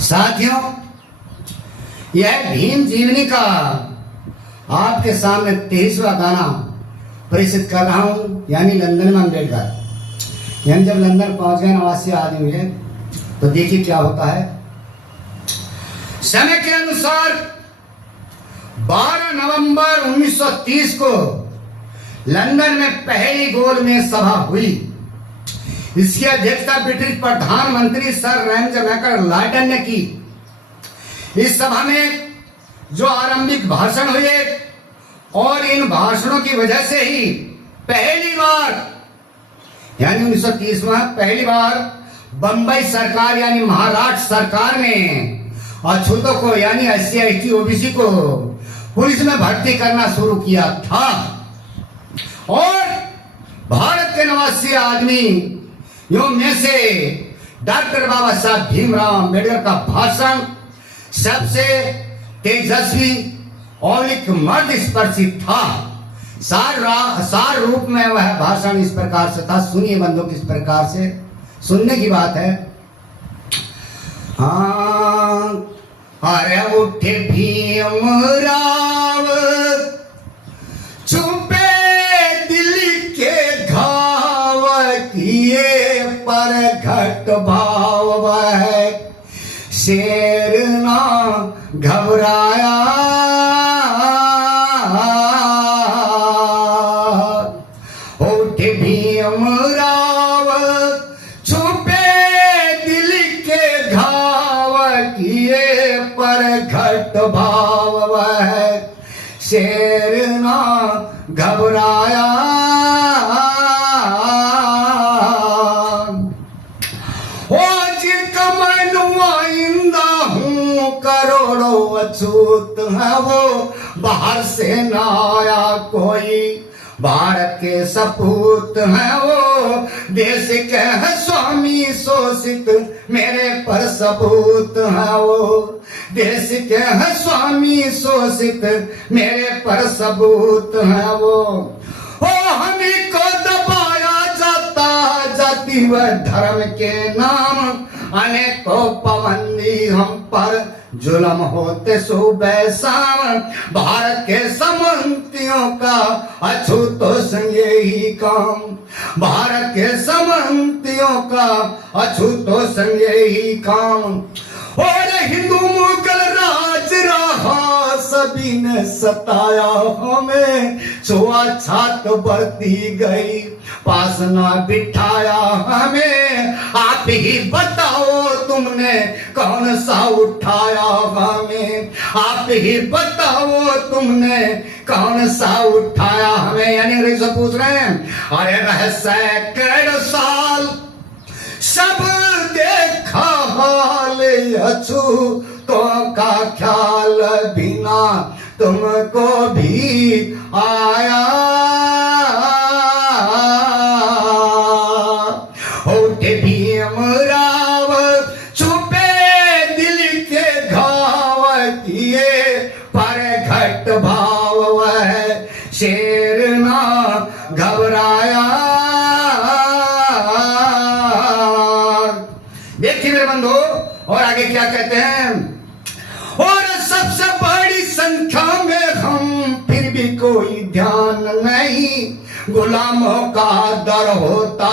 साथियों, यह भीम जीवनी का आपके सामने 23वां गाना परिचित कर रहा हूं, यानी लंदन में अम्बेडकर। यानी जब लंदन पहुंच गए नवासी आदमी है तो देखिए क्या होता है। समय के अनुसार 12 नवंबर 1930 को लंदन में पहली गोल में सभा हुई। इसकी अध्यक्षता ब्रिटिश प्रधानमंत्री सर रैमज मैकलॉर्डन ने की। इस सभा में जो आरंभिक भाषण हुए और इन भाषणों की वजह से ही पहली बार यानी 1930 में पहली बार बंबई सरकार यानी महाराष्ट्र सरकार ने अछूतों को यानी SC ST OBC को पुलिस में भर्ती करना शुरू किया था। और भारत के 89 आदमियों में से डॉक्टर बाबा साहब भीमराव अम्बेडकर का भाषण सबसे तेजस्वी और मर्द स्पर्शी था। सार रूप में वह भाषण इस प्रकार से था। सुनिए बंधु, किस प्रकार से सुनने की बात है। हाँ, अरे उठे भीमराव छुपे दिल के घाव किए पर घट भाव है, शेर ना घबराया उठे भीमराव छुपे दिल के घाव किए पर घट भाव है, शेर ना घबराया। करोड़ों अछूत है वो बाहर से न आया कोई, भारत के सपूत है वो देश के है स्वामी शोषित मेरे पर सबूत है वो, देश के है स्वामी शोषित मेरे पर सबूत है वो। हमी को दबाया जाता जाति व धर्म के नाम, अनेकों पाबंदी हम पर जुल्म होते सुबह शाम, भारत के समंतियों का अछूतों संग यही काम, भारत के समंतियों का अछूतों संग यही काम। और हिंदू मुगल राज रहा सभी ने सताया हमें, छुआछूत बढ़ती गई पास ना बिठाया हमें, आप ही बताओ तुमने कौन सा उठाया हमें, आप ही बताओ तुमने कौन सा उठाया हमें। यानी अंग्रेज से पूछ रहे हैं, अरे रह सैकड़ों साल सब देखा हाल अछूतों का ख्याल बिना तुमको भी आया, उठे भीमराव छुपे दिल के घाव किए पर घट भाव है, शेर ना घबराया। देखिए मेरे बंधु, और आगे क्या कहते हैं। और सबसे बड़ी संख्या में हम फिर भी कोई ध्यान नहीं, गुलामों का दर होता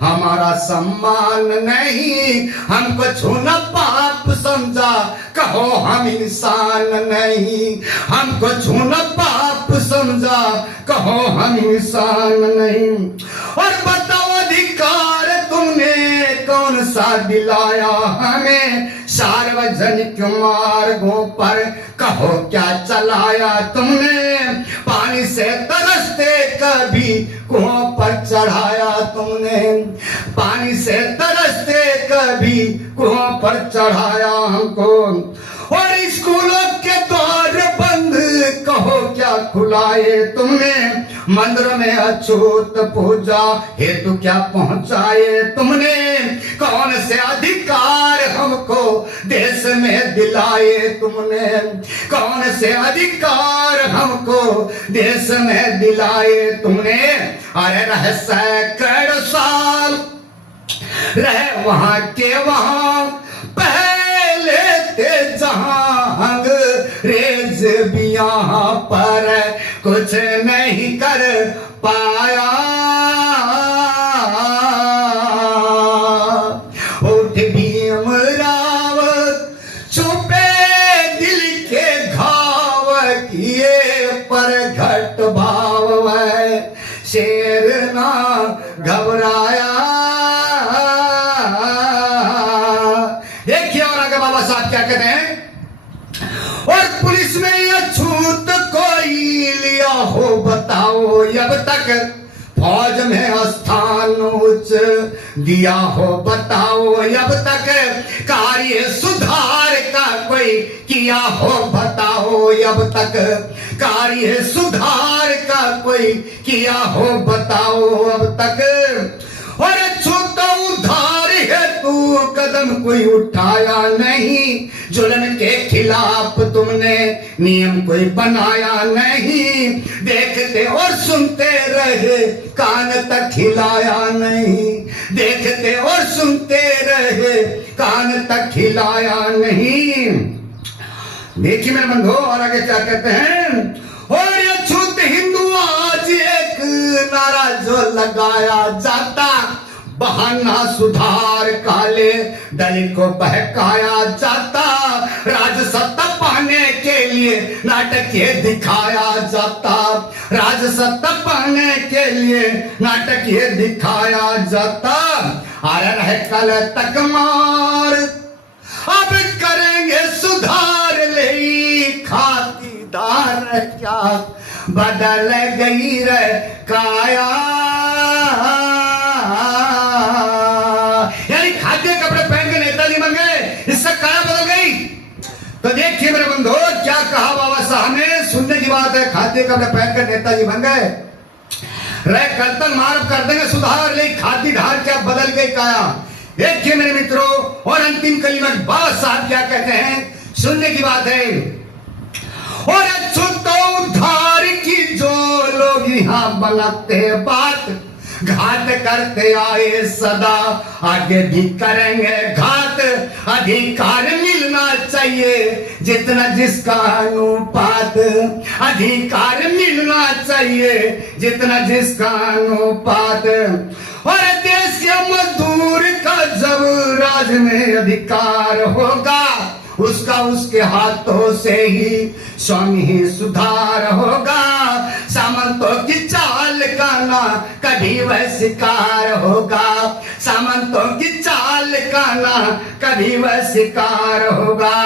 हमारा सम्मान नहीं, हमको छूना पाप समझा कहो हम इंसान नहीं, हमको छूना पाप समझा कहो हम इंसान नहीं। और बताओ अधिकार तुमने कौन सा दिलाया हमें, सार्वजनिक मार्गों पर कहो क्या चलाया तुमने, पानी से तरसते कभी कुओं पर चढ़ाया तुमने, पानी से तरसते कभी कुओं पर चढ़ाया हमको। और स्कूलों के द्वार बंद कहो क्या खुलाए तुमने, मंदिर में अछूत पूजा हेतु क्या पहुंचाए तुमने, कौन से अधिकार हमको देश में दिलाए तुमने, कौन से अधिकार हमको देश में दिलाए तुमने। अरे रह सैकड़ों साल रहे वहां के वहां पहले भी यहाँ पर कुछ नहीं कर पाया। उठ भीमराव छुपे दिल के घाव किए, पर घट भाव है शेर ना घबराया। देखिए और आगे बाबा साहब क्या कहते हैं, और पुलिस में यह छूत कोई लिया हो बताओ, अब तक फौज में स्थान उच्च दिया हो बताओ, अब तक कार्य सुधार का कोई किया हो बताओ, अब तक कार्य सुधार का कोई किया हो बताओ, अब तक और छूत उधार है तू कदम कोई उठाया नहीं, जुल्म के खिलाफ तुमने नियम कोई बनाया नहीं, देखते और सुनते रहे कान तक हिलाया नहीं, देखते और सुनते रहे कान तक हिलाया नहीं। देखिए मेरे बंधु और आगे क्या कहते हैं, और ये छूत हिंदू आज एक नारा जो लगाया जाता, बहाना सुधार काले दलित को बहकाया जाता, राजसत्ता पाने के लिए नाटक ये दिखाया जाता, राजसत्ता पाने के लिए नाटक ये दिखाया जाता। अरे रहे कल तक मार अब करेंगे सुधार, ले खातिरदार क्या बदल गई रे काया। यानी खाद्य कपड़े पहन के नेताजी बन गए, इससे काया बदल गई। तो देखिए मेरे बंधु क्या कहा बाबा साहब ने, सुनने की बात है, खाद्य कपड़े पहन कर नेताजी बन गए, रह कल तक मार कर देंगे सुधार, ले खातिरदार क्या बदल गई काया। देखिए मेरे मित्रों और अंतिम कलीमा बाबा साहब क्या कहते हैं, सुनने की बात है, और उद्धार की जो लोग यहाँ बनाते बात, घात करते आए सदा आगे भी करेंगे घात, अधिकार मिलना चाहिए जितना जिसका अनुपात, अधिकार मिलना चाहिए जितना जिसका अनुपात, और देश के मजदूर का जब राज में अधिकार होगा, उसका उसके हाथों से ही स्वयं ही सुधार होगा, सामंतों की चाल का ना कभी वह शिकार होगा, सामंतों की चाल का ना कभी वह शिकार होगा।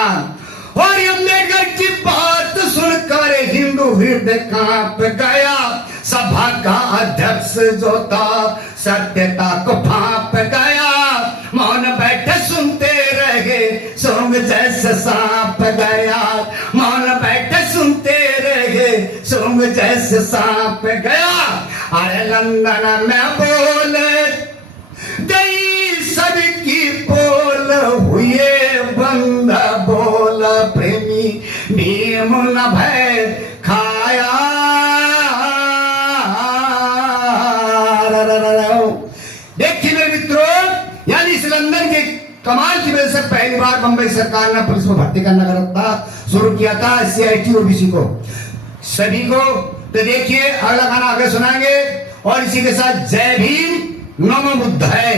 और अम्बेडकर की बात सुनकर हिंदू हृदय कांप गया, सभा का अध्यक्ष जो था सत्यता को भाप गया, मौन बैठे सुनते रहे सूंघ जैसे सांप गया, मौन बैठे सुनते रहे सूंघ जैसे सांप गया। अरे लंदन में बोल गई सबकी पोल, हुए बंद बोल प्रेमी भीम न भय खाया। देखिए मेरे मित्रों, यानी इस लंदन के कमाल की वजह से पहली बार बंबई सरकार ने पुलिस को भर्ती करना शुरू किया था, CIT OBC को सभी को। तो देखिए अगला गाना आगे सुनाएंगे, और इसी के साथ जय भीम नमो बुद्धाय।